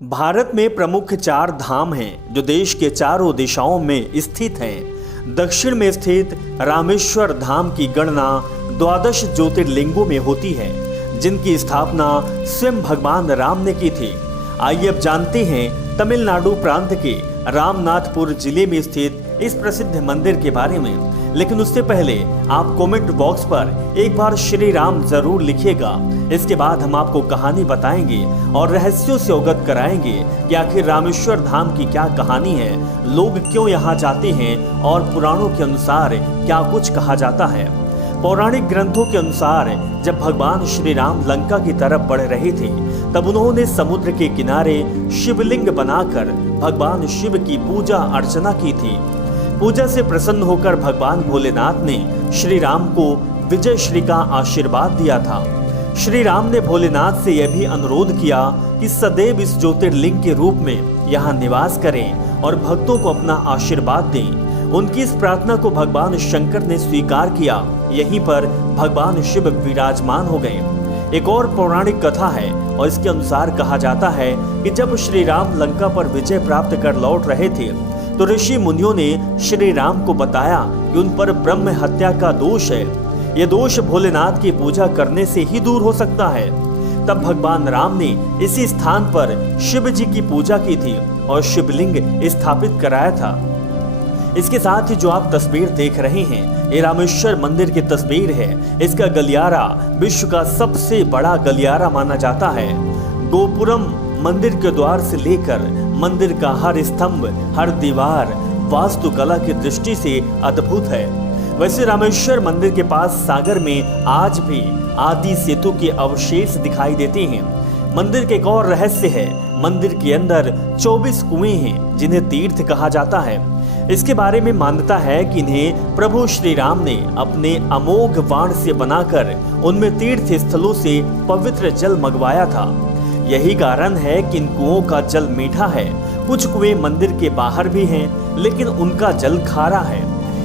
भारत में प्रमुख 4 धाम हैं जो देश के चारों दिशाओं में स्थित हैं। दक्षिण में स्थित रामेश्वर धाम की गणना 12 ज्योतिर्लिंगों में होती है, जिनकी स्थापना स्वयं भगवान राम ने की थी। आइए अब जानते हैं तमिलनाडु प्रांत के रामनाथपुर जिले में स्थित इस प्रसिद्ध मंदिर के बारे में। लेकिन उससे पहले आप कमेंट बॉक्स पर एक बार श्री राम जरूर लिखिएगा। इसके बाद हम आपको कहानी बताएंगे और रहस्यों से अवगत कराएंगे कि आखिर रामेश्वर धाम की क्या कहानी है, लोग क्यों यहाँ जाते हैं और पुराणों के अनुसार क्या कुछ कहा जाता है। पौराणिक ग्रंथों के अनुसार जब भगवान श्री राम लंका की तरफ बढ़ रहे थे, तब उन्होंने समुद्र के किनारे शिवलिंग बनाकर भगवान शिव की पूजा अर्चना की थी। पूजा से प्रसन्न होकर भगवान भोलेनाथ ने श्री राम को विजय श्री का आशीर्वाद दिया था। श्री राम ने भोलेनाथ से यह भी अनुरोध किया कि सदैव इस ज्योतिर्लिंग के रूप में यहाँ निवास करें और भक्तों को अपना आशीर्वाद दें। उनकी इस प्रार्थना को भगवान शंकर ने स्वीकार किया। यहीं पर भगवान शिव विराजमान हो गए। एक और पौराणिक कथा है और इसके अनुसार कहा जाता है कि जब श्री राम लंका पर विजय प्राप्त कर लौट रहे थे, तो ऋषि मुनियों ने श्री राम को बताया कि उन पर ब्रह्म हत्या का दोष है। यह दोष भोलेनाथ की पूजा करने से ही दूर हो सकता है। तब भगवान राम ने इसी स्थान पर शिव जी की पूजा की थी और शिवलिंग स्थापित कराया था। इसके साथ ही जो आप तस्वीर देख रहे हैं, ये रामेश्वर मंदिर की तस्वीर है। इसका गलियारा विश्व का सबसे बड़ा गलियारा माना जाता है। गोपुरम मंदिर के द्वार से लेकर मंदिर का हर स्तंभ, हर दीवार वास्तुकला की दृष्टि से अद्भुत है। वैसे रामेश्वर मंदिर के पास सागर में आज भी आदि सेतु के अवशेष दिखाई देते हैं। मंदिर के एक और रहस्य है, मंदिर के अंदर 24 कुएं हैं जिन्हें तीर्थ कहा जाता है। इसके बारे में मान्यता है कि इन्हें प्रभु श्री राम ने अपने अमोघ बाण से बनाकर उनमें तीर्थ स्थलों से पवित्र जल मंगवाया था। यही कारण है कि इन कुओं का जल मीठा है। कुछ कुएं मंदिर के बाहर भी हैं, लेकिन उनका जल खारा है।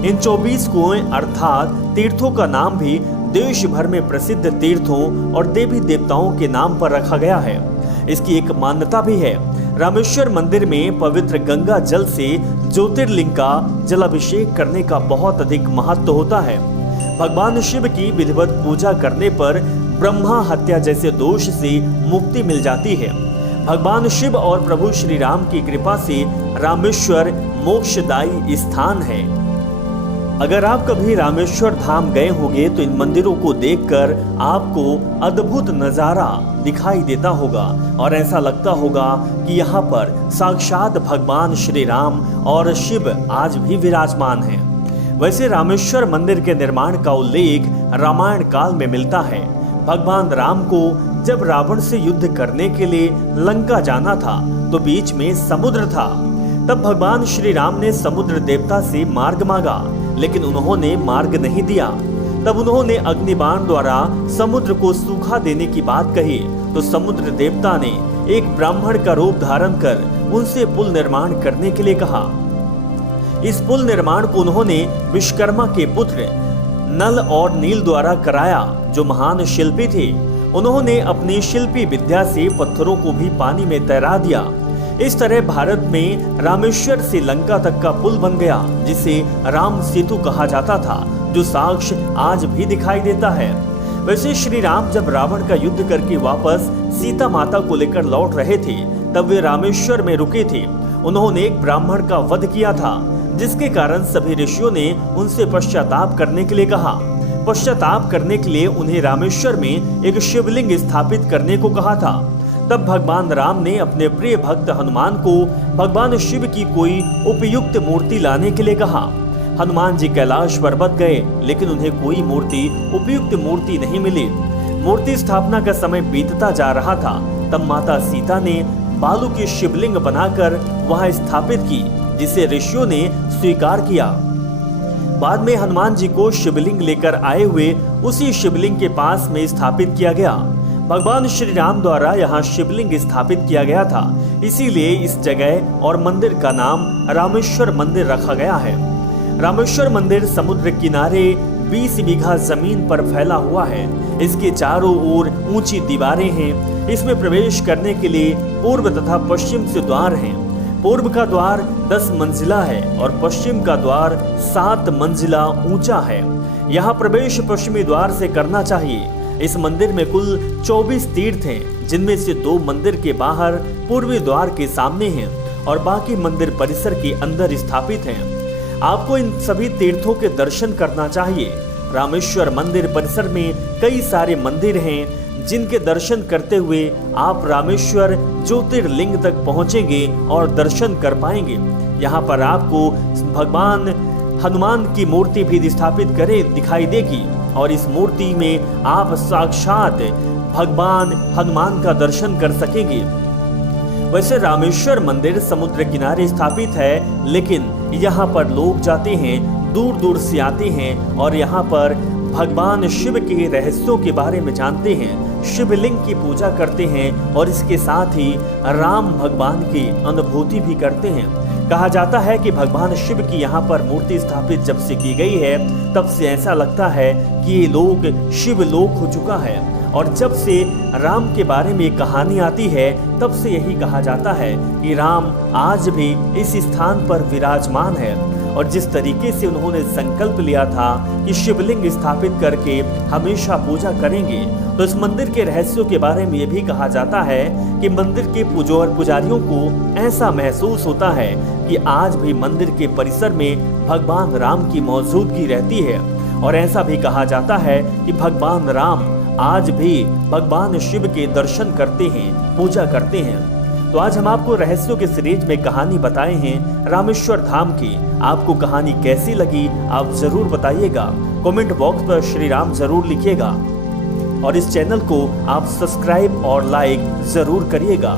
इन 24 कुएं अर्थात तीर्थों का नाम भी देश भर में प्रसिद्ध तीर्थों और देवी देवताओं के नाम पर रखा गया है। इसकी एक मान्यता भी है, रामेश्वर मंदिर में पवित्र गंगा जल से ज्योतिर्लिंग का जलाभिषेक करने का बहुत अधिक महत्व होता है। भगवान शिव की विधिवत पूजा करने पर ब्रह्मा हत्या जैसे दोष से मुक्ति मिल जाती है। भगवान शिव और प्रभु श्री राम की कृपा से रामेश्वर मोक्षदायी स्थान है। अगर आप कभी रामेश्वर धाम गए होंगे तो इन मंदिरों को देखकर आपको अद्भुत नजारा दिखाई देता होगा और ऐसा लगता होगा कि यहाँ पर साक्षात भगवान श्री राम और शिव आज भी विराजमान हैं। वैसे रामेश्वर मंदिर के निर्माण का उल्लेख रामायण काल में मिलता है। भगवान राम को जब रावण से युद्ध करने के लिए लंका जाना था, तो बीच में समुद्र था। तब भगवान श्री राम ने समुद्र देवता से मार्ग मांगा, लेकिन उन्होंने मार्ग नहीं दिया। तब उन्होंने अग्निबाण द्वारा समुद्र को सूखा देने की बात कही, तो समुद्र देवता ने एक ब्राह्मण का रूप धारण कर उनसे पुल निर्माण करने के लिए कहा। इस पुल निर्माण को उन्होंने विश्वकर्मा के पुत्र नल और नील द्वारा कराया, जो महान शिल्पी थे। उन्होंने अपनी शिल्पी विद्या से पत्थरों को भी पानी में तैरा दिया। इस तरह भारत में रामेश्वर से लंका तक का पुल बन गया, जिसे राम सेतु कहा जाता था, जो साक्ष्य आज भी दिखाई देता है। वैसे श्री राम जब रावण का युद्ध करके वापस सीता माता को लेकर लौट रहे थे, तब वे रामेश्वर में रुके थे। उन्होंने एक ब्राह्मण का वध किया था, जिसके कारण सभी ऋषियों ने उनसे पश्चाताप करने के लिए कहा। पश्चाताप करने के लिए उन्हें रामेश्वर में एक शिवलिंग स्थापित करने को कहा था। तब भगवान राम ने अपने प्रिय भक्त हनुमान को भगवान शिव की कोई उपयुक्त मूर्ति लाने के लिए कहा। हनुमान जी कैलाश पर्वत गए, लेकिन उन्हें कोई उपयुक्त मूर्ति नहीं मिली। मूर्ति स्थापना का समय बीतता जा रहा था। तब माता सीता ने बालू की शिवलिंग बनाकर वहां स्थापित की, जिसे ऋषियों ने स्वीकार किया। बाद में हनुमान जी को शिवलिंग लेकर आए हुए उसी शिवलिंग के पास में स्थापित किया गया। भगवान श्री राम द्वारा यहाँ शिवलिंग स्थापित किया गया था, इसीलिए इस जगह और मंदिर का नाम रामेश्वर मंदिर रखा गया है। रामेश्वर मंदिर समुद्र किनारे 20 बीघा जमीन पर फैला हुआ है। इसके चारों ओर ऊंची दीवारें हैं। इसमें प्रवेश करने के लिए पूर्व तथा पश्चिम से द्वार हैं। पूर्व का द्वार 10 मंजिला है और पश्चिम का द्वार 7 मंजिला ऊंचा है। यहाँ प्रवेश पश्चिमी द्वार से करना चाहिए। इस मंदिर में कुल 24 तीर्थ हैं, जिनमें से 2 मंदिर के बाहर पूर्वी द्वार के सामने हैं और बाकी मंदिर परिसर के अंदर स्थापित हैं। आपको इन सभी तीर्थों के दर्शन करना चाहिए। रामेश्वर मंदिर परिसर में कई सारे मंदिर हैं, जिनके दर्शन करते हुए आप रामेश्वर ज्योतिर्लिंग तक पहुंचेंगे और दर्शन कर पाएंगे। यहाँ पर आपको भगवान हनुमान की मूर्ति भी स्थापित करे दिखाई देगी और इस मूर्ति में आप साक्षात भगवान हनुमान का दर्शन कर सकेंगे। वैसे रामेश्वर मंदिर समुद्र किनारे स्थापित है, लेकिन यहाँ पर लोग जाते हैं, दूर दूर से आते हैं और यहाँ पर भगवान शिव के रहस्यों के बारे में जानते हैं, शिवलिंग की पूजा करते हैं और इसके साथ ही राम भगवान की अनुभूति भी करते हैं। कहा जाता है कि भगवान शिव की यहाँ पर मूर्ति स्थापित जब से की गई है, तब से ऐसा लगता है कि ये लोग शिवलोक हो चुका है। और जब से राम के बारे में कहानी आती है, तब से यही कहा जाता है कि राम आज भी इस स्थान पर विराजमान है। और जिस तरीके से उन्होंने संकल्प लिया था कि शिवलिंग स्थापित करके हमेशा पूजा करेंगे, तो इस मंदिर के रहस्यों के बारे में ये भी कहा जाता है कि मंदिर के पुजारियों को ऐसा महसूस होता है कि आज भी मंदिर के परिसर में भगवान राम की मौजूदगी रहती है। और ऐसा भी कहा जाता है कि भगवान राम आज भी भगवान शिव के दर्शन करते हैं, पूजा करते हैं। तो आज हम आपको रहस्यों के सीरीज में कहानी बताए हैं रामेश्वर धाम की। आपको कहानी कैसी लगी आप जरूर बताइएगा। कमेंट बॉक्स पर श्री राम जरूर लिखिएगा और इस चैनल को आप सब्सक्राइब और लाइक जरूर करिएगा।